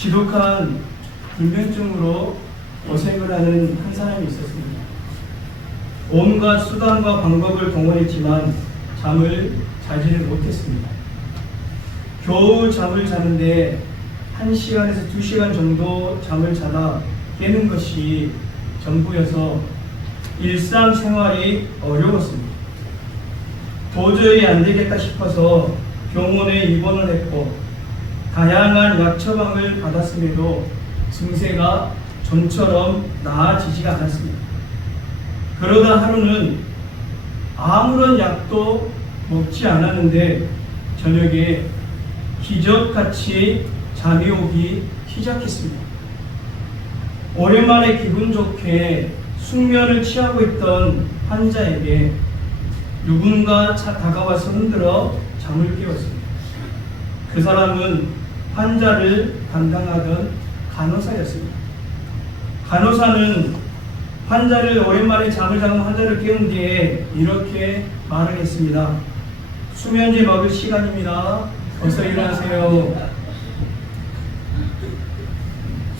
지독한 불면증으로 고생을 하는 한 사람이 있었습니다. 온갖 수단과 방법을 동원했지만 잠을 자지를 못했습니다. 겨우 잠을 자는데 1시간에서 2시간 정도 잠을 자다 깨는 것이 전부여서 일상생활이 어려웠습니다. 도저히 안 되겠다 싶어서 병원에 입원을 했고 다양한 약 처방을 받았음에도 증세가 전처럼 나아지지가 않았습니다. 그러다 하루는 아무런 약도 먹지 않았는데 저녁에 기적같이 잠이 오기 시작했습니다. 오랜만에 기분 좋게 숙면을 취하고 있던 환자에게 누군가 다가와서 흔들어 잠을 깨웠습니다. 그 사람은 환자를 담당하던 간호사였습니다. 간호사는 환자를 오랜만에 잠을 자는 환자를 깨운 뒤에 이렇게 말을 했습니다. 수면제 먹을 시간입니다. 어서 일어나세요.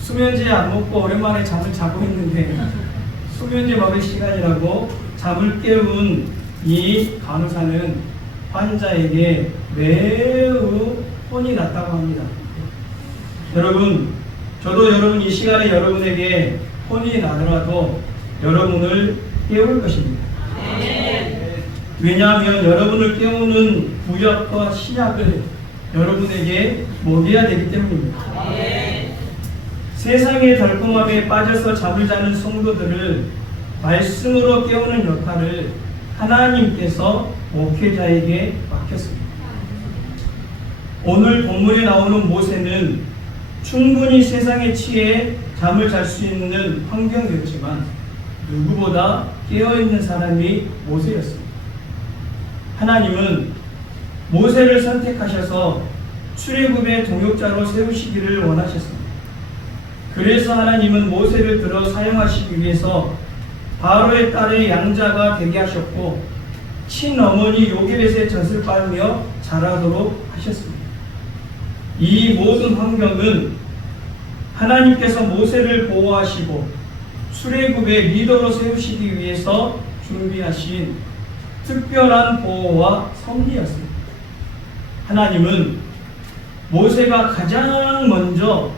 수면제 안 먹고 오랜만에 잠을 자고 있는데 수면제 먹을 시간이라고 잠을 깨운 이 간호사는 환자에게 매우 혼이 났다고 합니다. 여러분, 저도 여러분 이 시간에 여러분에게 혼이 나더라도 여러분을 깨울 것입니다. 왜냐하면 여러분을 깨우는 구약과 신약을 여러분에게 먹여야 되기 때문입니다. 세상의 달콤함에 빠져서 잠을 자는 성도들을 말씀으로 깨우는 역할을 하나님께서 목회자에게 맡겼습니다. 오늘 본문에 나오는 모세는 충분히 세상에 취해 잠을 잘 수 있는 환경이었지만 누구보다 깨어있는 사람이 모세였습니다. 하나님은 모세를 선택하셔서 출애굽의 동역자로 세우시기를 원하셨습니다. 그래서 하나님은 모세를 들어 사용하시기 위해서 바로의 딸의 양자가 되게 하셨고 친어머니 요게벳의 젖을 빨며 자라도록 하셨습니다. 이 모든 환경은 하나님께서 모세를 보호하시고 출애굽의 리더로 세우시기 위해서 준비하신 특별한 보호와 섭리였습니다. 하나님은 모세가 가장 먼저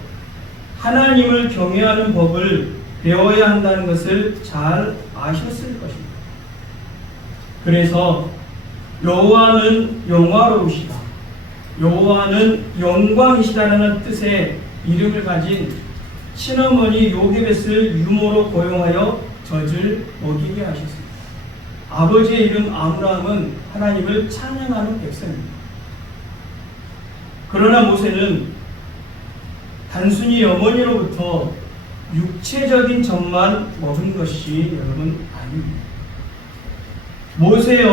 하나님을 경외하는 법을 배워야 한다는 것을 잘 아셨을 것입니다. 그래서 여호와는 영화로우시다, 여호와는 영광이시다라는 뜻의 이름을 가진 친어머니 요게벳을 유모로 고용하여 젖을 먹이게 하셨습니다. 아버지의 이름 아므람은 하나님을 찬양하는 백성입니다. 그러나 모세는 단순히 어머니로부터 육체적인 젖만 먹은 것이 여러분 아닙니다. 모세의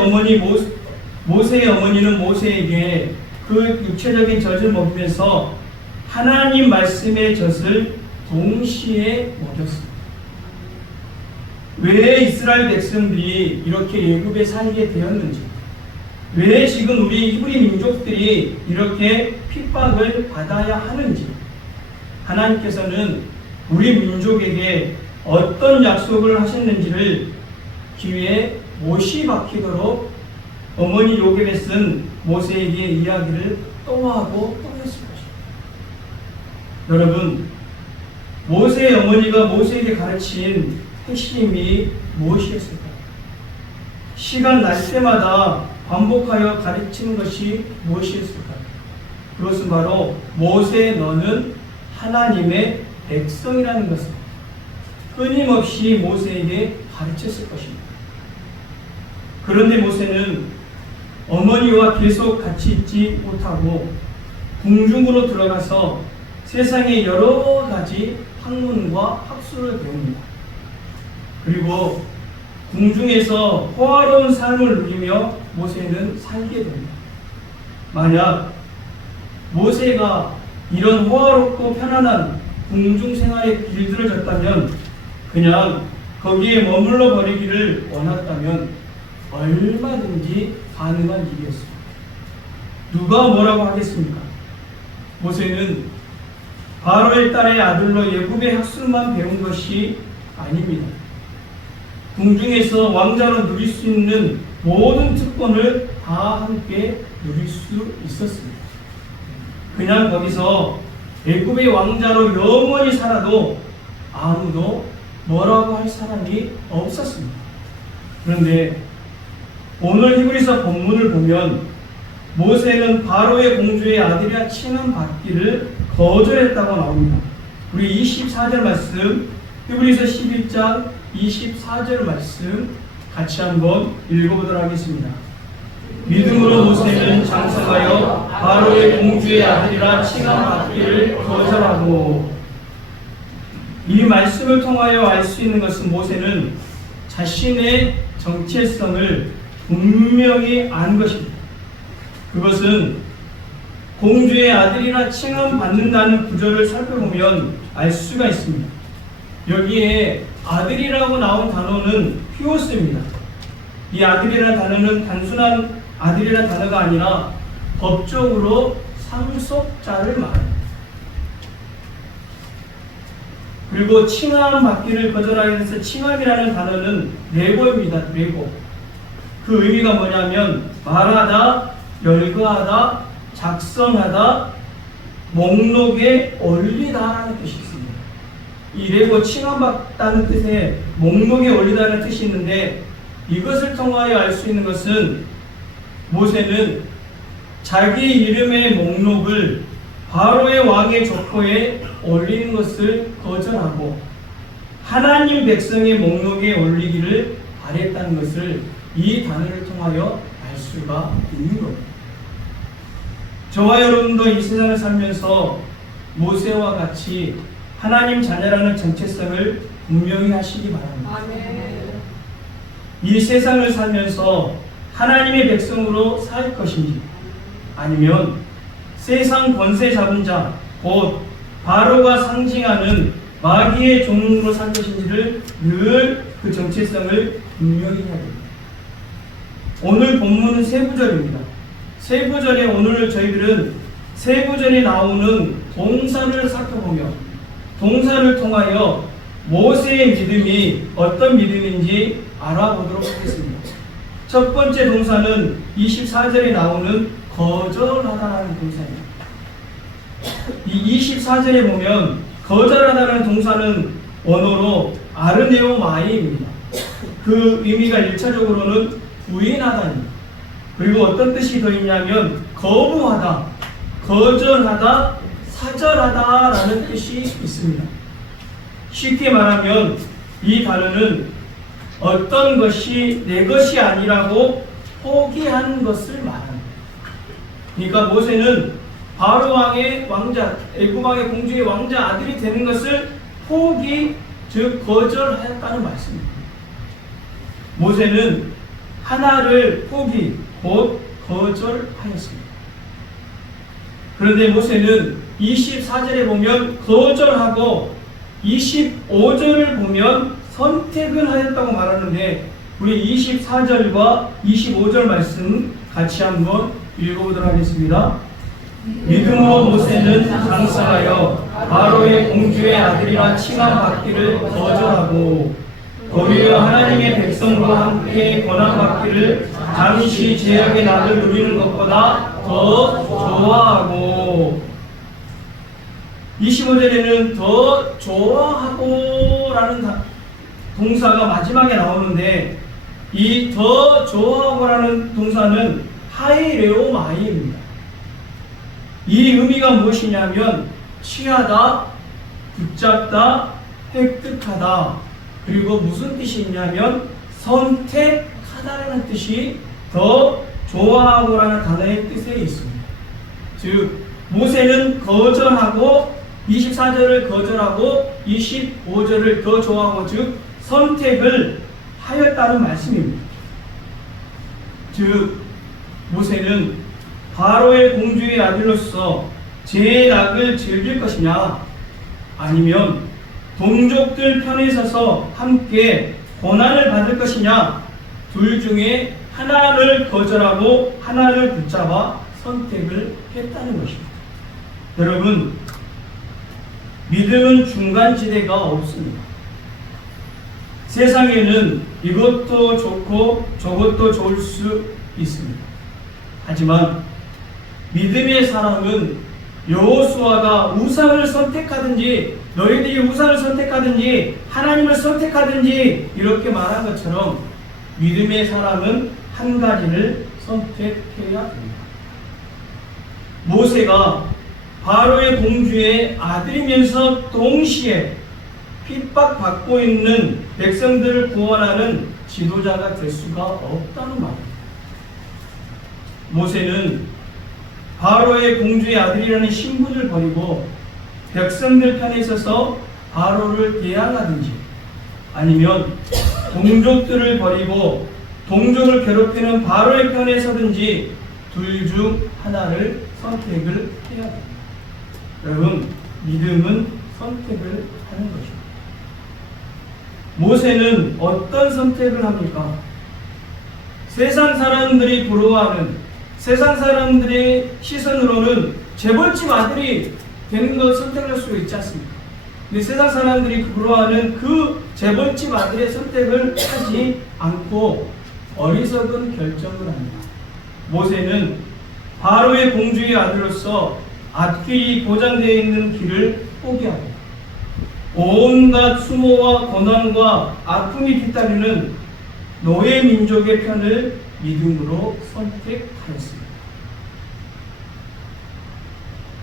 어머니는 모세에게 그 육체적인 젖을 먹이면서 하나님 말씀의 젖을 동시에 먹였습니다. 왜 이스라엘 백성들이 이렇게 애굽에 살게 되었는지, 왜 지금 우리 히브리 민족들이 이렇게 핍박을 받아야 하는지, 하나님께서는 우리 민족에게 어떤 약속을 하셨는지를 귀에 못이 박히도록 어머니 요게벳은 모세에게 이야기를 또 하고 또 했을 것입니다. 여러분, 모세의 어머니가 모세에게 가르친 핵심이 무엇이었을까요? 시간 날 때마다 반복하여 가르치는 것이 무엇이었을까요? 그것은 바로 모세 너는 하나님의 백성이라는 것을 끊임없이 모세에게 가르쳤을 것입니다. 그런데 모세는 어머니와 계속 같이 있지 못하고 궁중으로 들어가서 세상의 여러 가지 학문과 학술을 배웁니다. 그리고 궁중에서 호화로운 삶을 누리며 모세는 살게 됩니다. 만약 모세가 이런 호화롭고 편안한 궁중 생활에 길들여졌다면, 그냥 거기에 머물러 버리기를 원했다면 얼마든지 가능한 일이었습니다. 누가 뭐라고 하겠습니까? 모세는 바로의 딸의 아들로 예굽의 학술만 배운 것이 아닙니다. 궁중에서 왕자로 누릴 수 있는 모든 특권을 다 함께 누릴 수 있었습니다. 그냥 거기서 애굽의 왕자로 영원히 살아도 아무도 뭐라고 할 사람이 없었습니다. 그런데 오늘 히브리서 본문을 보면 모세는 바로의 공주의 아들이라 칭함받기를 거절했다고 나옵니다. 우리 24절 말씀, 히브리서 11장 24절 말씀 같이 한번 읽어보도록 하겠습니다. 믿음으로 모세는 장성하여 바로의 공주의 아들이라 칭함받기를 거절하고. 이 말씀을 통하여 알 수 있는 것은 모세는 자신의 정체성을 분명히 안 것입니다. 그것은 공주의 아들이라 칭함받는다는 구절을 살펴보면 알 수가 있습니다. 여기에 아들이라고 나온 단어는 히오스입니다. 이 아들이라는 단어는 단순한 아들이라는 단어가 아니라 법적으로 상속자를 말합니다. 그리고 칭함받기를 거절하여서 칭함이라는 단어는 레고입니다. 레고. 그 의미가 뭐냐면 말하다, 열거하다, 작성하다, 목록에 올리다라는 뜻이 있습니다. 이 레고 칭함받다는 뜻에 목록에 올리다는 뜻이 있는데, 이것을 통하여 알 수 있는 것은 모세는 자기 이름의 목록을 바로의 왕의 족보에 올리는 것을 거절하고 하나님 백성의 목록에 올리기를 바랬다는 것을 이 단어를 통하여 알 수가 있는 겁니다. 저와 여러분도 이 세상을 살면서 모세와 같이 하나님 자녀라는 정체성을 분명히 하시기 바랍니다. 이 세상을 살면서 하나님의 백성으로 살 것인지, 아니면 세상 권세 잡은 자, 곧 바로가 상징하는 마귀의 종으로 살 것인지를 늘 그 정체성을 분명히 해야 됩니다. 오늘 본문은 세 구절입니다. 세 구절에 오늘 저희들은 세 구절에 나오는 동사를 살펴보며 동사를 통하여 모세의 믿음이 어떤 믿음인지 알아보도록 하겠습니다. 첫 번째 동사는 24절에 나오는 거절하다라는 동사입니다. 이 24절에 보면 거절하다라는 동사는 원어로 아르네오마이입니다. 그 의미가 1차적으로는 부인하다입니다. 그리고 어떤 뜻이 더 있냐면 거부하다, 거절하다, 사절하다라는 뜻이 있습니다. 쉽게 말하면 이 단어는 어떤 것이 내 것이 아니라고 포기한 것을 말합니다. 그러니까 모세는 바로 왕의 왕자, 애굽 왕의 공주의 왕자 아들이 되는 것을 포기, 즉 거절하였다는 말씀입니다. 모세는 하나를 포기, 곧 거절하였습니다. 그런데 모세는 24절에 보면 거절하고 25절을 보면 선택을 하였다고 말하는데, 우리 24절과 25절 말씀 같이 한번 읽어보도록 하겠습니다. 믿음으로 모세는 장사하여 바로의 공주의 아들이라 칭함받기를 거절하고 오히려 하나님의 백성과 함께 권한받기를 잠시 죄악의 낙을 누리는 것보다 더 좋아하고, 25절에는 더 좋아하고 라는 동사가 마지막에 나오는데, 이 더 좋아하고 라는 동사는 하이레오마이입니다. 이 의미가 무엇이냐면 취하다, 붙잡다, 획득하다, 그리고 무슨 뜻이 있냐면 선택하다라는 뜻이 더 좋아하고라는 단어의 뜻에 있습니다. 즉 모세는 거절하고 24절을 거절하고 25절을 더 좋아하고, 즉 선택을 하였다는 말씀입니다. 즉 모세는 바로의 공주의 아들로서 죄악을 즐길 것이냐, 아니면 동족들 편에 서서 함께 고난을 받을 것이냐, 둘 중에 하나를 거절하고 하나를 붙잡아 선택을 했다는 것입니다. 여러분, 믿음은 중간지대가 없습니다. 세상에는 이것도 좋고 저것도 좋을 수 있습니다. 하지만 믿음의 사람은 여호수아가 우상을 선택하든지 너희들이 우상을 선택하든지 하나님을 선택하든지 이렇게 말한 것처럼 믿음의 사람은 한 가지를 선택해야 합니다. 모세가 바로의 공주의 아들이면서 동시에 핍박받고 있는 백성들을 구원하는 지도자가 될 수가 없다는 말입니다. 모세는 바로의 공주의 아들이라는 신분을 버리고 백성들 편에 서서 바로를 대항하든지 아니면 동족들을 버리고 동족을 괴롭히는 바로의 편에 서든지 둘 중 하나를 선택을 해야 합니다. 여러분, 믿음은 선택을 하는 것입니다. 모세는 어떤 선택을 합니까? 세상 사람들이 부러워하는, 세상 사람들의 시선으로는 재벌집 아들이 되는 걸 선택할 수 있지 않습니까? 근데 세상 사람들이 부러워하는 그 재벌집 아들의 선택을 하지 않고 어리석은 결정을 합니다. 모세는 바로의 공주의 아들로서 앞길이 보장되어 있는 길을 포기하고 온갖 수모와 고난과 아픔이 뒤따르는 노예 민족의 편을 믿음으로 선택하였습니다.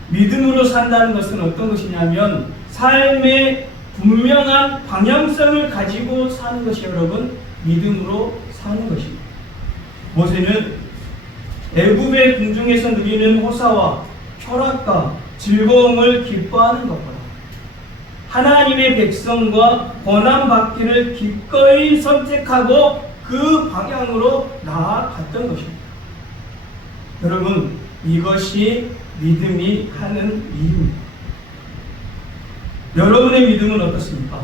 믿음으로 산다는 것은 어떤 것이냐면 삶의 분명한 방향성을 가지고 사는 것이 여러분 믿음으로 사는 것입니다. 모세는 애굽의 궁중에서 누리는 호사와 쾌락과 즐거움을 기뻐하는 것보다 하나님의 백성과 권한받기를 기꺼이 선택하고 그 방향으로 나아갔던 것입니다. 여러분, 이것이 믿음이 하는 일입니다. 여러분의 믿음은 어떻습니까?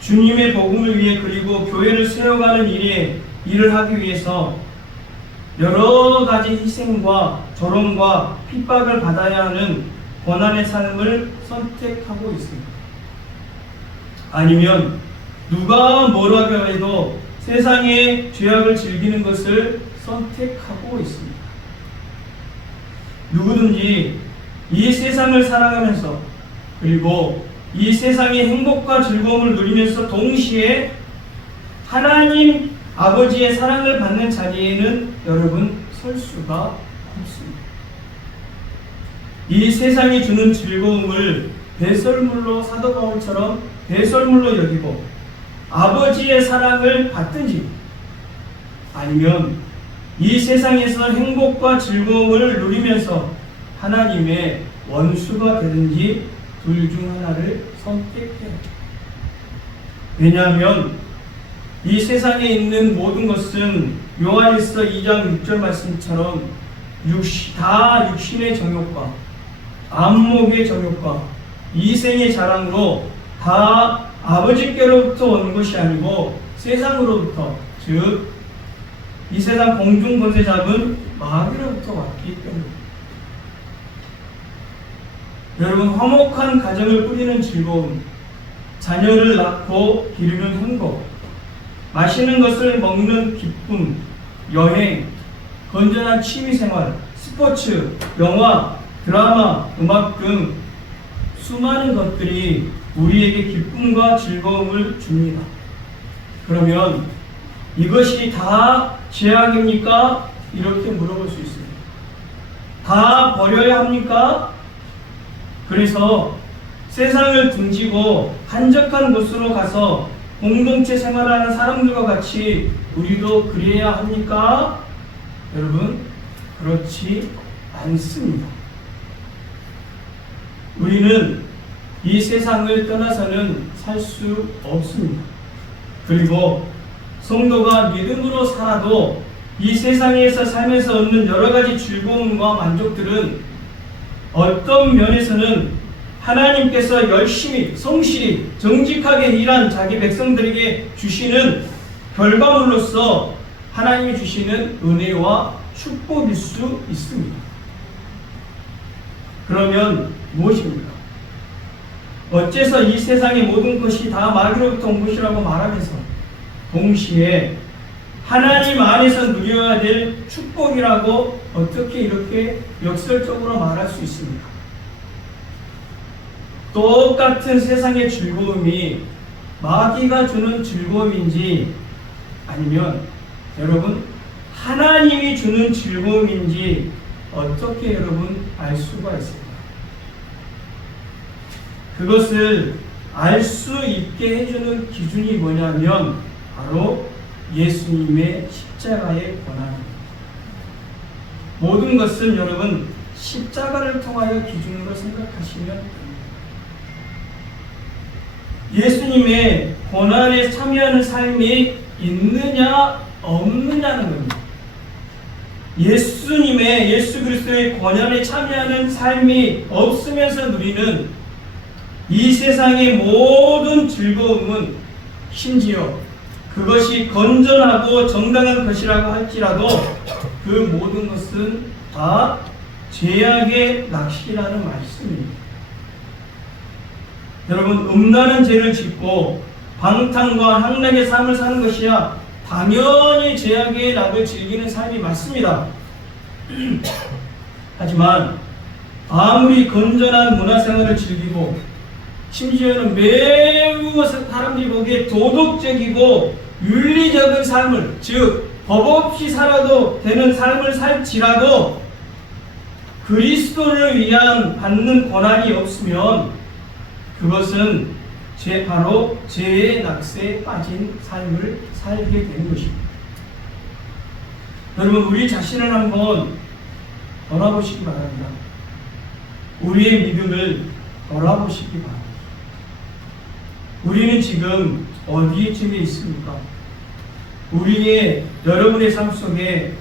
주님의 복음을 위해 그리고 교회를 세워가는 일을 하기 위해서 여러 가지 희생과 조롱과 핍박을 받아야 하는 고난의 삶을 선택하고 있습니다. 아니면 누가 뭐라고 해도 세상의 죄악을 즐기는 것을 선택하고 있습니다. 누구든지 이 세상을 사랑하면서 그리고 이 세상의 행복과 즐거움을 누리면서 동시에 하나님 아버지의 사랑을 받는 자리에는 여러분 설 수가 없습니다. 이 세상이 주는 즐거움을 배설물로 사도 바울처럼 배설물로 여기고 아버지의 사랑을 받든지 아니면 이 세상에서 행복과 즐거움을 누리면서 하나님의 원수가 되든지 둘 중 하나를 선택해요. 왜냐하면 이 세상에 있는 모든 것은 요한일서 2장 6절 말씀처럼 다 육신의 정욕과 안목의 정욕과 이생의 자랑으로 다 아버지께로부터 온 것이 아니고 세상으로부터, 즉 이 세상 공중 권세 잡은 마귀로부터 왔기 때문입니다. 여러분, 화목한 가정을 꾸리는 즐거움, 자녀를 낳고 기르는 행복, 맛있는 것을 먹는 기쁨, 여행, 건전한 취미생활, 스포츠, 영화, 드라마, 음악 등 수많은 것들이 우리에게 기쁨과 즐거움을 줍니다. 그러면 이것이 다 죄악입니까? 이렇게 물어볼 수 있습니다. 다 버려야 합니까? 그래서 세상을 등지고 한적한 곳으로 가서 공동체 생활하는 사람들과 같이 우리도 그래야 합니까? 여러분, 그렇지 않습니다. 우리는 이 세상을 떠나서는 살 수 없습니다. 그리고 성도가 믿음으로 살아도 이 세상에서 살면서 얻는 여러 가지 즐거움과 만족들은 어떤 면에서는 하나님께서 열심히 성실히 정직하게 일한 자기 백성들에게 주시는 결과물로서 하나님이 주시는 은혜와 축복일 수 있습니다. 그러면 무엇입니까? 어째서 이 세상의 모든 것이 다 마귀로부터 온 것이라고 말하면서 동시에 하나님 안에서 누려야 될 축복이라고 어떻게 이렇게 역설적으로 말할 수 있습니까? 똑같은 세상의 즐거움이 마귀가 주는 즐거움인지 아니면 여러분 하나님이 주는 즐거움인지 어떻게 여러분 알 수가 있습니까? 그것을 알 수 있게 해주는 기준이 뭐냐면 바로 예수님의 십자가의 권한입니다. 모든 것은 여러분 십자가를 통하여 기준으로 생각하시면 됩니다. 예수님의 고난에 참여하는 삶이 있느냐 없느냐는 겁니다. 예수 그리스도의 고난에 참여하는 삶이 없으면서 누리는 이 세상의 모든 즐거움은 심지어 그것이 건전하고 정당한 것이라고 할지라도 그 모든 것은 다 죄악의 낚시라는 말씀입니다. 여러분, 음란한 죄를 짓고 방탕과 향락의 삶을 사는 것이야 당연히 죄악의 낙을 즐기는 삶이 맞습니다. 하지만 아무리 건전한 문화생활을 즐기고 심지어는 매우 사람들이 보기에 도덕적이고 윤리적인 삶을, 즉 법 없이 살아도 되는 삶을 살지라도 그리스도를 위한 받는 고난이 없으면 그것은 바로 죄의 낙세에 빠진 삶을 살게 되는 것입니다. 여러분, 우리 자신을 한번 돌아보시기 바랍니다. 우리의 믿음을 돌아보시기 바랍니다. 우리는 지금 어디쯤에 있습니까? 우리의 여러분의 삶 속에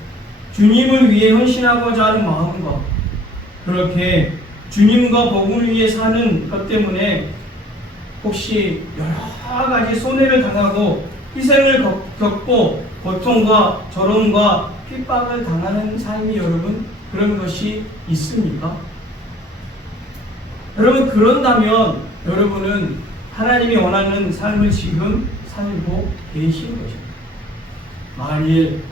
주님을 위해 헌신하고자 하는 마음과 그렇게 주님과 복음을 위해 사는 것 때문에 혹시 여러 가지 손해를 당하고 희생을 겪고 고통과 조롱과 핍박을 당하는 삶이 여러분 그런 것이 있습니까? 여러분, 그런다면 여러분은 하나님이 원하는 삶을 지금 살고 계신 것입니다. 만일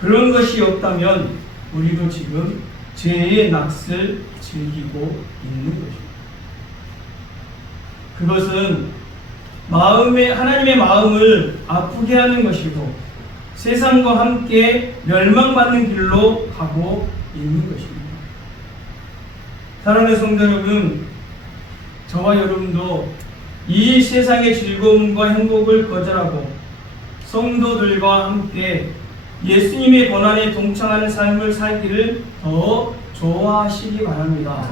그런 것이 없다면 우리도 지금 죄의 낚시를 즐기고 있는 것입니다. 그것은 하나님의 마음을 아프게 하는 것이고 세상과 함께 멸망받는 길로 가고 있는 것입니다. 사랑하는 성도 여러분, 저와 여러분도 이 세상의 즐거움과 행복을 거절하고 성도들과 함께 예수님의 고난에 동참하는 삶을 살기를 더 좋아하시기 바랍니다.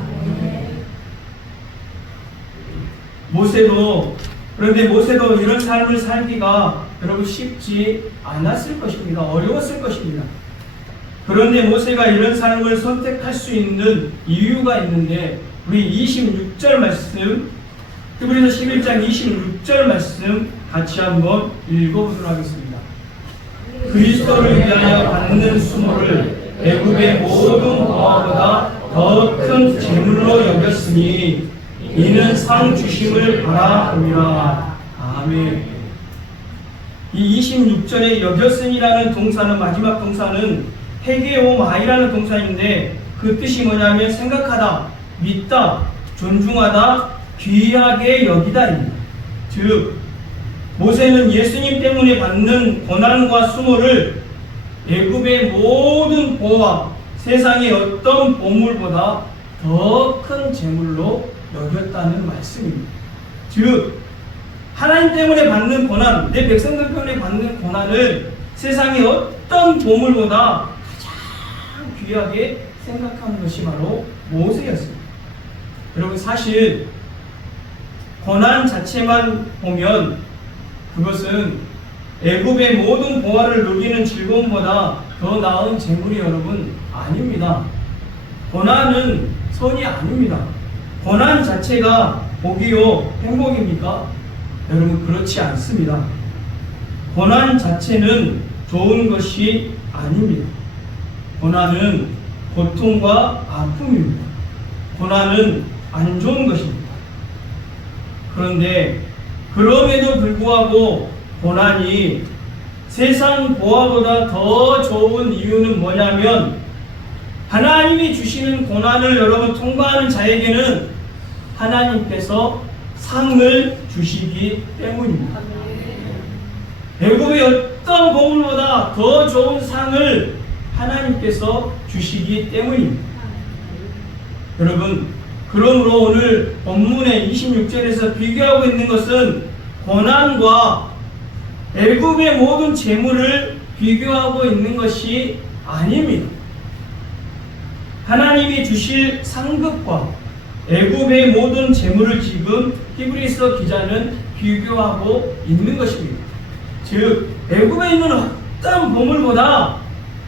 그런데 모세도 이런 삶을 살기가 여러분 쉽지 않았을 것입니다. 어려웠을 것입니다. 그런데 모세가 이런 삶을 선택할 수 있는 이유가 있는데 우리 26절 말씀, 히브리서 11장 26절 말씀 같이 한번 읽어보도록 하겠습니다. 그리스도를 위하여 받는 수모를 애굽의 모든 보화보다 더 큰 재물로 여겼으니 이는 상 주심을 바라옵니다. 아멘. 이 26절의 여겼으니라는 동사는, 마지막 동사는 헤게오마이라는 동사인데 그 뜻이 뭐냐면 생각하다, 믿다, 존중하다, 귀하게 여기다입니다. 즉 모세는 예수님 때문에 받는 고난과 수모를 애굽의 모든 보화, 세상의 어떤 보물보다 더 큰 재물로 여겼다는 말씀입니다. 즉 하나님 때문에 받는 고난, 내 백성들 때문에 받는 고난을 세상의 어떤 보물보다 가장 귀하게 생각하는 것이 바로 모세였습니다. 여러분, 사실 고난 자체만 보면 그것은 애굽의 모든 보화를 누리는 즐거움보다 더 나은 재물이 여러분 아닙니다. 고난은 선이 아닙니다. 고난 자체가 복이요 행복입니까? 여러분, 그렇지 않습니다. 고난 자체는 좋은 것이 아닙니다. 고난은 고통과 아픔입니다. 고난은 안 좋은 것입니다. 그런데 그럼에도 불구하고 고난이 세상 보화보다 더 좋은 이유는 뭐냐면, 하나님이 주시는 고난을 여러분 통과하는 자에게는 하나님께서 상을 주시기 때문입니다. 애굽의 어떤 보물보다 더 좋은 상을 하나님께서 주시기 때문입니다. 여러분, 그러므로 오늘 본문의 26절에서 비교하고 있는 것은 고난과 애굽의 모든 재물을 비교하고 있는 것이 아닙니다. 하나님이 주실 상급과 애굽의 모든 재물을 지금 히브리서 기자는 비교하고 있는 것입니다. 즉, 애굽에 있는 어떤 보물보다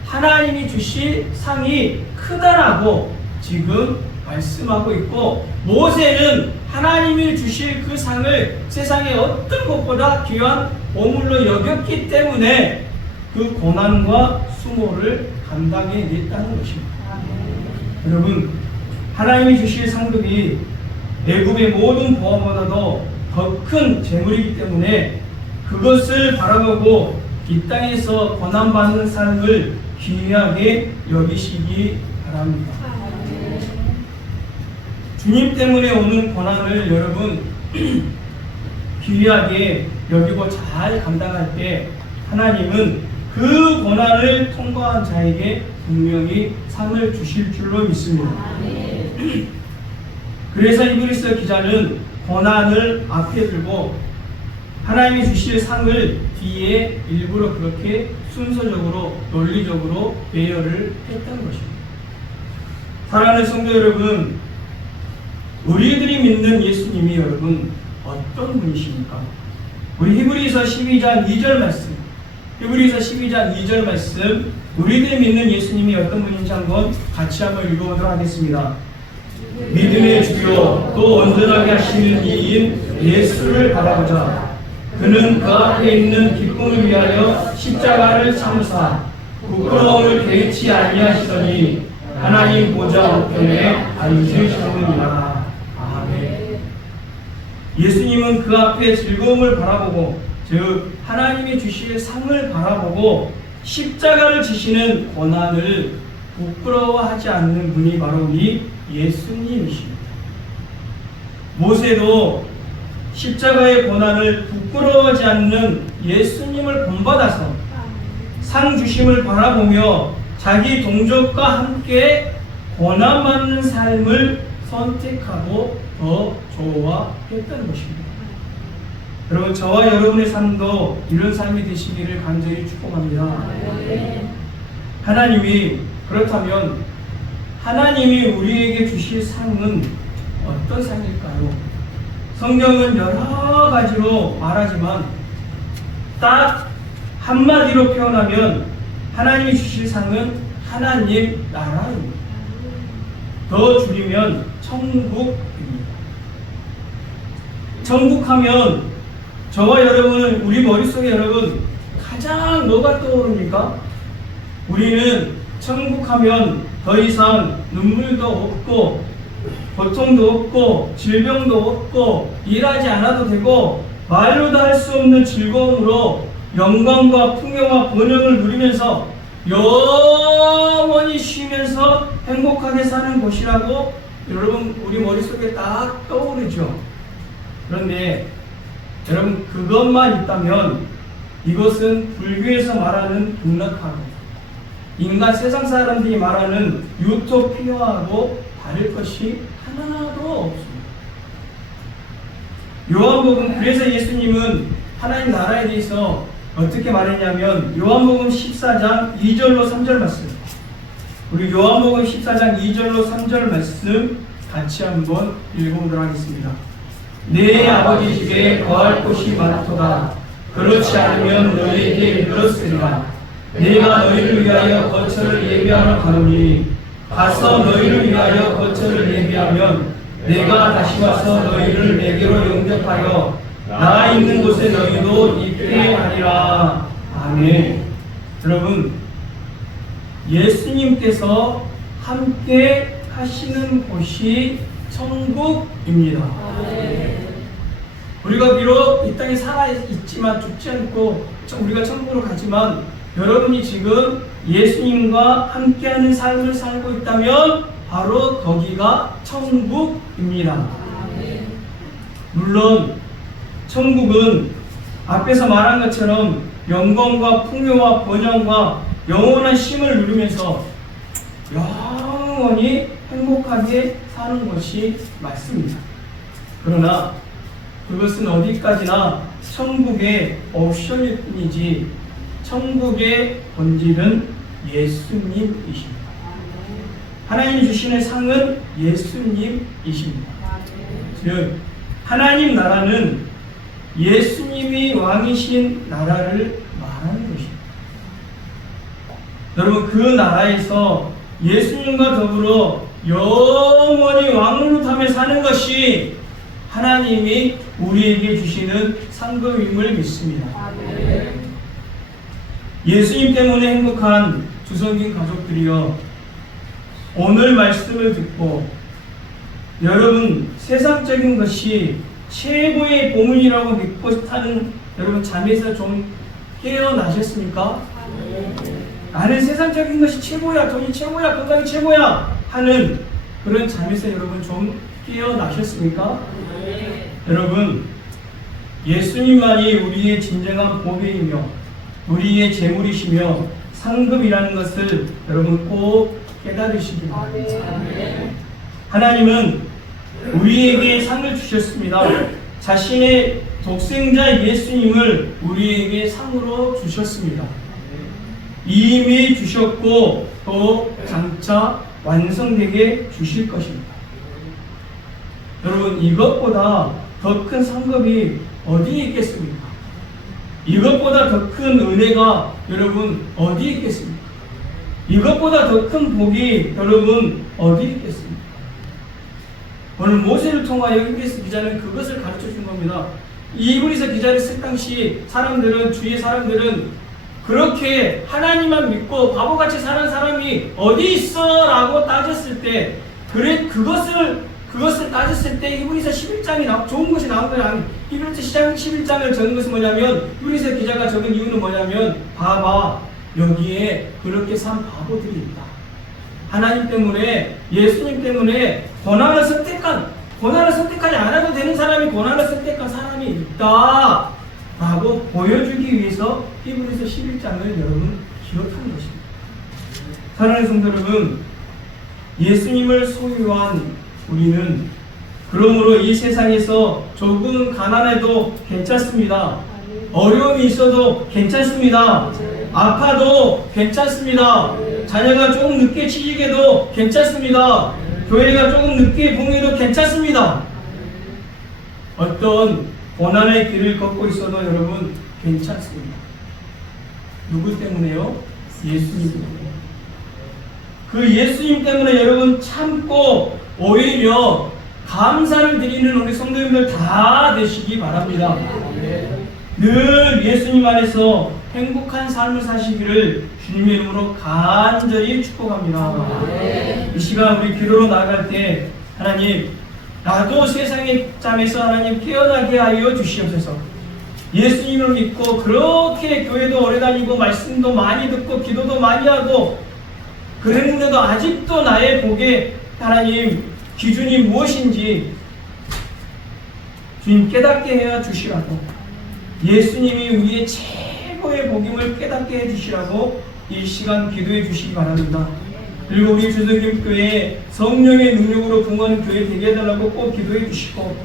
하나님이 주실 상이 크다라고 지금 말씀하고 있고, 모세는 하나님이 주실 그 상을 세상의 어떤 것보다 귀한 보물로 여겼기 때문에 그 고난과 수모를 감당해냈다는 것입니다. 여러분, 하나님이 주실 상급이 애굽의 모든 보화보다도 더 큰 재물이기 때문에 그것을 바라보고 이 땅에서 고난받는 삶을 귀하게 여기시기 바랍니다. 주님 때문에 오는 고난을 여러분 귀하게 여기고 잘 감당할 때 하나님은 그 고난을 통과한 자에게 분명히 상을 주실 줄로 믿습니다. 그래서 히브리서 기자는 고난을 앞에 들고 하나님이 주실 상을 뒤에 일부러 그렇게 순서적으로 논리적으로 배열을 했다는 것입니다. 사랑하는 성도 여러분, 우리들이 믿는 예수님이 여러분 어떤 분이십니까? 우리 히브리서 12장 2절 말씀, 히브리서 12장 2절 말씀, 우리들이 믿는 예수님이 어떤 분인지 한번 같이 한번 읽어보도록 하겠습니다. 믿음의 주요 또 온전하게 하시는 이인 예수를 바라보자. 그는 그 앞에 있는 기쁨을 위하여 십자가를 참으사 부끄러움을 개의치 아니하시더니 하나님 보좌 우편에 앉으셨느니라. 아멘. 예수님은 그 앞에 즐거움을 바라보고, 즉 하나님이 주실 상을 바라보고 십자가를 지시는 고난을 부끄러워하지 않는 분이 바로 이 예수님이십니다. 모세도 십자가의 고난을 부끄러워하지 않는 예수님을 본받아서 상 주심을 바라보며 자기 동족과 함께 고난받는 삶을 선택하고 더 좋아했다는 것입니다. 여러분, 저와 여러분의 삶도 이런 삶이 되시기를 간절히 축복합니다. 하나님이 그렇다면 하나님이 우리에게 주실 상은 어떤 상일까요? 성경은 여러 가지로 말하지만 딱 한마디로 표현하면 하나님이 주실 상은 하나님 나라입니다. 더 줄이면 천국입니다. 천국하면 저와 여러분, 우리 머릿속에 여러분 가장 뭐가 떠오릅니까? 우리는 천국하면 더 이상 눈물도 없고 고통도 없고 질병도 없고 일하지 않아도 되고 말로도 할 수 없는 즐거움으로 영광과 풍요와 번영을 누리면서 영원히 쉬면서 행복하게 사는 곳이라고 여러분 우리 머릿속에 딱 떠오르죠. 그런데 여러분, 그것만 있다면 이것은 불교에서 말하는 극락하고 인간 세상 사람들이 말하는 유토피아하고 다를 것이 하나도 없습니다. 요한복음, 그래서 예수님은 하나님 나라에 대해서 어떻게 말했냐면 요한복음 14장 2절로 3절 말씀, 우리 요한복음 14장 2절로 3절 말씀 같이 한번 읽어보도록 하겠습니다. 내 아버지 집에 거할 곳이 많도다. 그렇지 않으면 너희에게 이르렀으리라. 내가 너희를 위하여 거처를 예비하러 가노니 가서 너희를 위하여 거처를 예비하면 내가 다시 와서 너희를 내게로 영접하여 나 있는 곳에 너희도 있게 하리라. 아멘. 여러분, 예수님께서 함께 하시는 곳이 천국입니다. 우리가 비록 이 땅에 살아있지만 죽지 않고 우리가 천국으로 가지만 여러분이 지금 예수님과 함께하는 삶을 살고 있다면 바로 거기가 천국입니다. 물론 천국은 앞에서 말한 것처럼 영광과 풍요와 번영과 영원한 쉼을 누리면서 영원히 행복하게 사는 것이 맞습니다. 그러나 그것은 어디까지나 천국의 옵션일 뿐이지 천국의 본질은 예수님이십니다. 하나님이 주시는 상은 예수님이십니다. 즉 하나님 나라는 예수님이 왕이신 나라를 말하는 것입니다. 여러분 그 나라에서 예수님과 더불어 영원히 왕노릇하며 사는 것이 하나님이 우리에게 주시는 상급임을 믿습니다. 예수님 때문에 행복한 주성긴 가족들이여, 오늘 말씀을 듣고 여러분 세상적인 것이 최고의 보물이라고 믿고 사는 여러분 잠에서 좀 깨어나셨습니까? 나는 세상적인 것이 최고야, 돈이 최고야, 건강이 최고야 하는 그런 잠에서 여러분 좀 깨어나셨습니까? 여러분 예수님만이 우리의 진정한 보배이며 우리의 재물이시며 상급이라는 것을 여러분 꼭 깨달으시기 바랍니다. 하나님은 우리에게 상을 주셨습니다. 자신의 독생자 예수님을 우리에게 상으로 주셨습니다. 이미 주셨고 또 장차 완성되게 주실 것입니다. 여러분 이것보다 더 큰 상급이 어디에 있겠습니까? 이것보다 더 큰 은혜가 여러분 어디에 있겠습니까? 이것보다 더 큰 복이 여러분 어디에 있겠습니까? 오늘 모세를 통하여 히브리서 기자는 그것을 가르쳐 준 겁니다. 이 히브리서 기자를 쓸 당시 사람들은, 주위의 사람들은 그렇게 하나님만 믿고 바보같이 사는 사람이 어디 있어? 라고 따졌을 때, 그것을 따졌을 때 히브리서 11장이 좋은 것이 나온 건 아니에요. 히브리서 11장을 적은 것은 뭐냐면, 히브리서 기자가 적은 이유는 뭐냐면, 봐봐, 여기에 그렇게 산 바보들이 있다. 하나님 때문에, 예수님 때문에 고난을 선택하지 않아도 되는 사람이 고난을 선택한 사람이 있다 라고 보여주기 위해서 히브리서 11장을 여러분 기록한 것입니다. 사랑하는 성도 여러분, 예수님을 소유한 우리는 그러므로 이 세상에서 조금 가난해도 괜찮습니다. 어려움이 있어도 괜찮습니다. 아파도 괜찮습니다. 자녀가 조금 늦게 취직해도 괜찮습니다. 교회가 조금 늦게 봉해도 괜찮습니다. 어떤 고난의 길을 걷고 있어도 여러분 괜찮습니다. 누구 때문에요? 예수님 때문에. 그 예수님 때문에 여러분 참고 오히려 감사를 드리는 우리 성도님들 다 되시기 바랍니다. 늘 예수님 안에서 행복한 삶을 사시기를 주님의 이름으로 간절히 축복합니다. 이 시간 우리 기도로 나아갈 때 하나님, 나도 세상의 잠에서 하나님 깨어나게 하여 주시옵소서. 예수님을 믿고 그렇게 교회도 오래 다니고 말씀도 많이 듣고 기도도 많이 하고 그랬는데도 아직도 나의 복의 하나님 기준이 무엇인지 주님 깨닫게 해 주시라고, 예수님이 우리의 최고의 복임을 깨닫게 해 주시라고 이 시간 기도해 주시기 바랍니다. 그리고 우리 주성김 교회 성령의 능력으로 부흥하는 교회 되게 해달라고 꼭 기도해 주시고,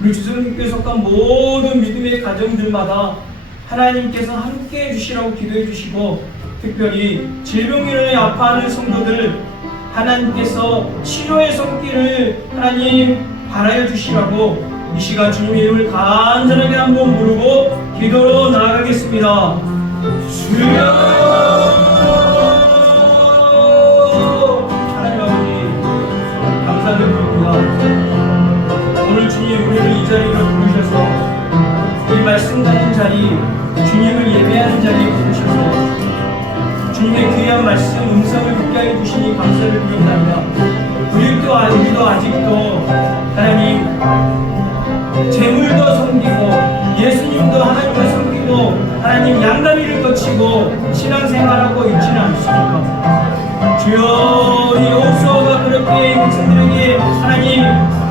우리 주성김 교회 속한 모든 믿음의 가정들마다 하나님께서 함께 해 주시라고 기도해 주시고, 특별히 질병으로 아파하는 성도들 하나님께서 치료의 손길을 하나님 바라여 주시라고 이 시간 주님의 이름을 간절하게 한번 부르고 기도로 나아가겠습니다. 주여, 하나님 아버지 감사드립니다. 오늘 주님 우리를 이 자리로 부르셔서 이 말씀 가진 자리, 주님을 예배하는 자리에 부르셔서 주님의 귀한 말씀, 음성을 듣게 하여 주시니 감사를 드립니다. 우리도 아직도 하나님 재물도 섬기고 우리도 하나님을 섬기고 하나님 양다리를 거치고 신앙생활하고 있지는 않습니까? 주여, 이 여호수아가 그렇게 백성들에게 하나님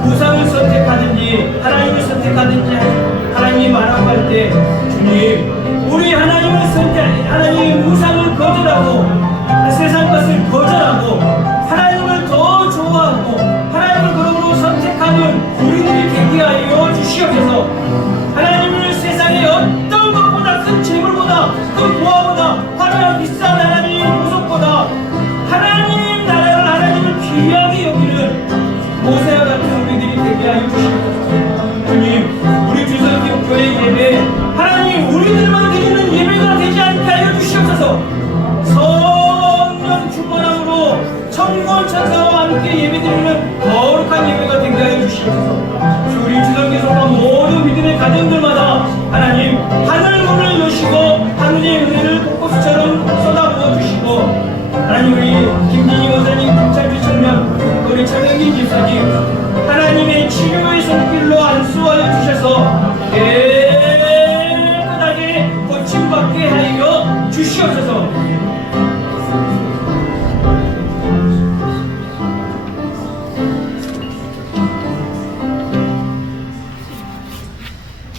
우상을 선택하든지 하나님을 선택하든지 하나님이 말하고 할 때, 주님, 우리 하나님을 하나님 우상을 거절하고 세상 것을 거절하고 하나님을 더 좋아하고 하나님을 그러므로 선택하는 우리들이 되게 하여 주시옵소서. 하나님을 세상의 어떤 것보다 큰 재물보다 큰 보화보다 화려한 비싼 하나님 보석보다 하나님 나라를 하나님을 귀하게 여기는 모세와 같은 우리들이 되게 하여 주시옵소서. 주님, 우리 주선교 교회 예배 하나님 우리들만 드리는 예배가 되지 않게 하여 주시옵소서. 성령 충만함으로 천군 천사와 함께 예배드리는 거룩한 예배가 되게 하여 주시옵소서. 우리 주선교회와 모든 믿음의 가정들마다 하나님 하늘 문을 여시고 하늘의 은혜를 폭포수처럼 쏟아부어 주시고, 하나님 우리 김진희 원사님, 김찬주 청년, 우리 차명진 집사님 하나님의 치료의 손길로 안수하여 주셔서 깨끗하게 고침받게 하여 주시옵소서.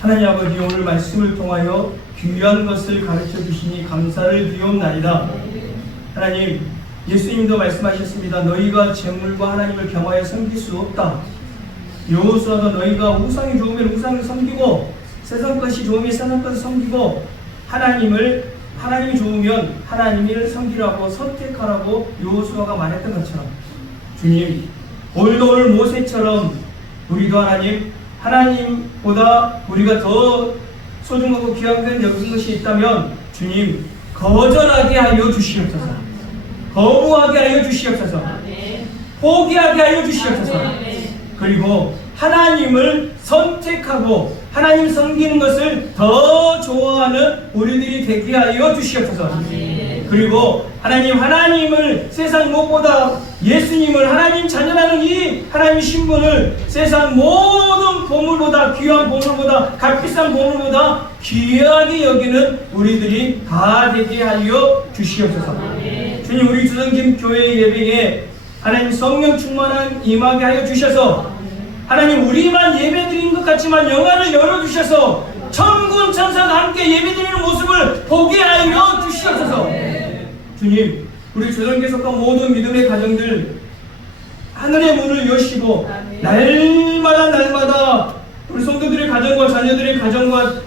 하나님 아버지, 오늘 말씀을 통하여 귀한 것을 가르쳐 주시니 감사를 드리옵나이다. 하나님, 예수님도 말씀하셨습니다. 너희가 재물과 하나님을 겸하여 섬길 수 없다. 여호수아도 너희가 우상이 좋으면 우상을 섬기고 세상 것이 좋으면 세상 것을 섬기고 하나님이 좋으면 하나님을 섬기라고 선택하라고 여호수아가 말했던 것처럼, 주님, 오늘 모세처럼 우리도 하나님보다 우리가 더 소중하고 귀한 것이 있다면 주님 거절하게 하여 주시옵소서. 거부하게 하여 주시옵소서. 포기하게 하여 주시옵소서. 그리고 하나님을 선택하고 하나님 섬기는 것을 더 좋아하는 우리들이 되게 하여 주시옵소서. 그리고 하나님을 세상 무엇보다 예수님을 하나님 자녀라는 이 하나님 신분을 세상 모든 보물보다 귀한 보물보다 값비싼 보물보다 귀하게 여기는 우리들이 다 되게 하여 주시옵소서. 주님, 우리 주성김 교회 예배에 하나님 성령 충만한 임하게 하여 주셔서 하나님 우리만 예배드리는 것 같지만 영안을 열어주셔서 천군 천사가 함께 예배드리는 모습을 보게 하여 주시옵소서. 주님, 우리 주성교회 속한 모든 믿음의 가정들 하늘의 문을 여시고 날마다 우리 성도들의 가정과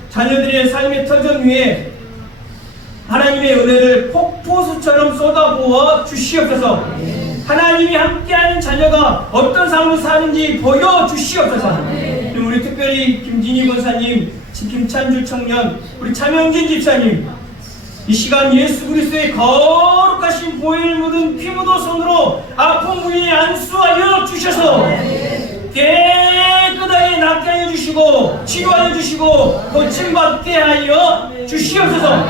자녀들의 삶의 터전 위에 하나님의 은혜를 폭포수처럼 쏟아부어 주시옵소서. 하나님이 함께하는 자녀가 어떤 삶을 사는지 보여주시옵소서. 우리 특별히 김진희 권사님, 김찬주 청년, 우리 차명진 집사님, 이 시간 예수 그리스도의 거룩하신 보혈 묻은 피 묻은 손으로 아픈 부위에 안수하여 주셔서 깨끗하게 낫게 하여 주시고 치료하여 주시고 고침받게 하여 주시옵소서.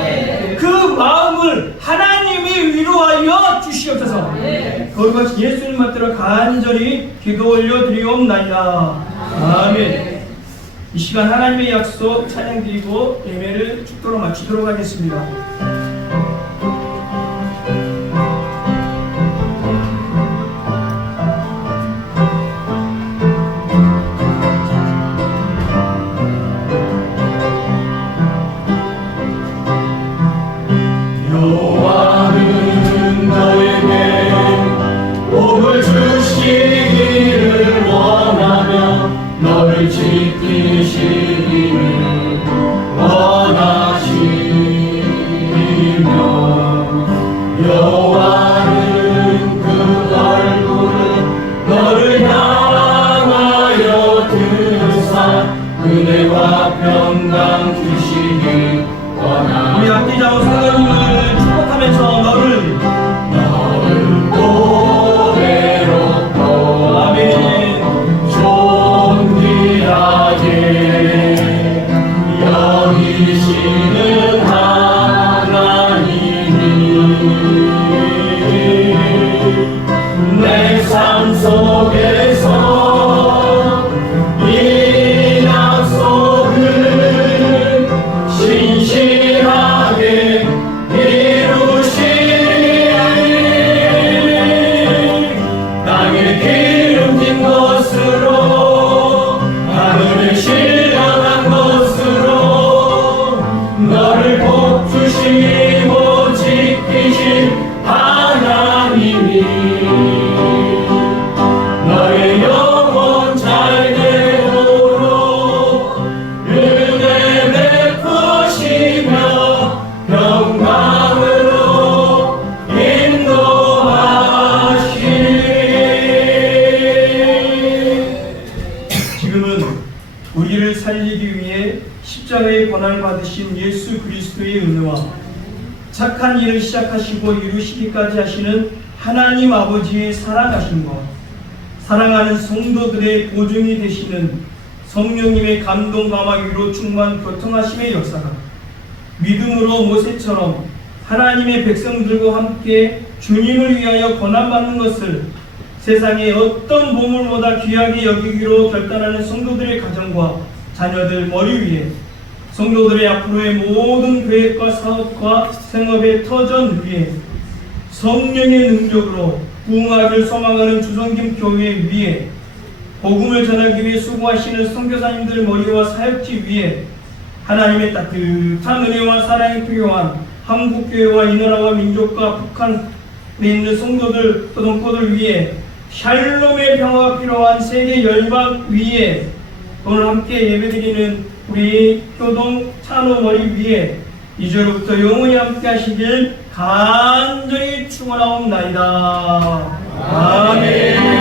그 마음을 하나님이 위로하여 주시옵소서. 거룩하신 예수님 받들어 간절히 기도 올려드리옵나이다. 아멘. 이 시간 하나님의 약속 찬양 드리고 예배를 축도로 마치도록 하겠습니다. 여호와는 너에게 복을 주시기를 원하며 너를 지키시기를 원하시며 여호와는 그 얼굴을 너를 향하여 드사 은혜와 평강 주시기 원하시며 우리 악기자와 성도님을 축복하면서 너를 고대롭고 아멘 존귀하게 여기시는 하나님이 내 삶 속에서 이 약속을 신령한 것으로 너를 복주시고 지키신 하나님이 너의 영혼 잘 되도록 은혜 베푸시며 평강으로 인도하시리. 지금은 우리를 살리기 위해 십자가의 고난을 받으신 예수 그리스도의 은혜와 착한 일을 시작하시고 이루시기까지 하시는 하나님 아버지의 사랑하심과 사랑하는 성도들의 보증이 되시는 성령님의 감동 감화 위로 충만 교통하심의 역사가 믿음으로 모세처럼 하나님의 백성들과 함께 주님을 위하여 고난받는 것을 세상의 어떤 보물보다 귀하게 여기기로 결단하는 성도들의 가정과 자녀들 머리 위에 성도들의 앞으로의 모든 계획과 사업과 생업의 터전 위에 성령의 능력으로 부흥하기를 소망하는 주성김 교회 위에 복음을 전하기 위해 수고하시는 선교사님들 머리와 사역지 위에 하나님의 따뜻한 은혜와 사랑이 필요한 한국교회와 이 나라와 민족과 북한에 있는 성도들 또 동포들 위에 샬롬의 평화가 필요한 세계 열방 위에 오늘 함께 예배드리는 우리 효동 찬호 머리 위에 이제로부터 영원히 함께 하시길 간절히 축원하옵나이다. 아멘.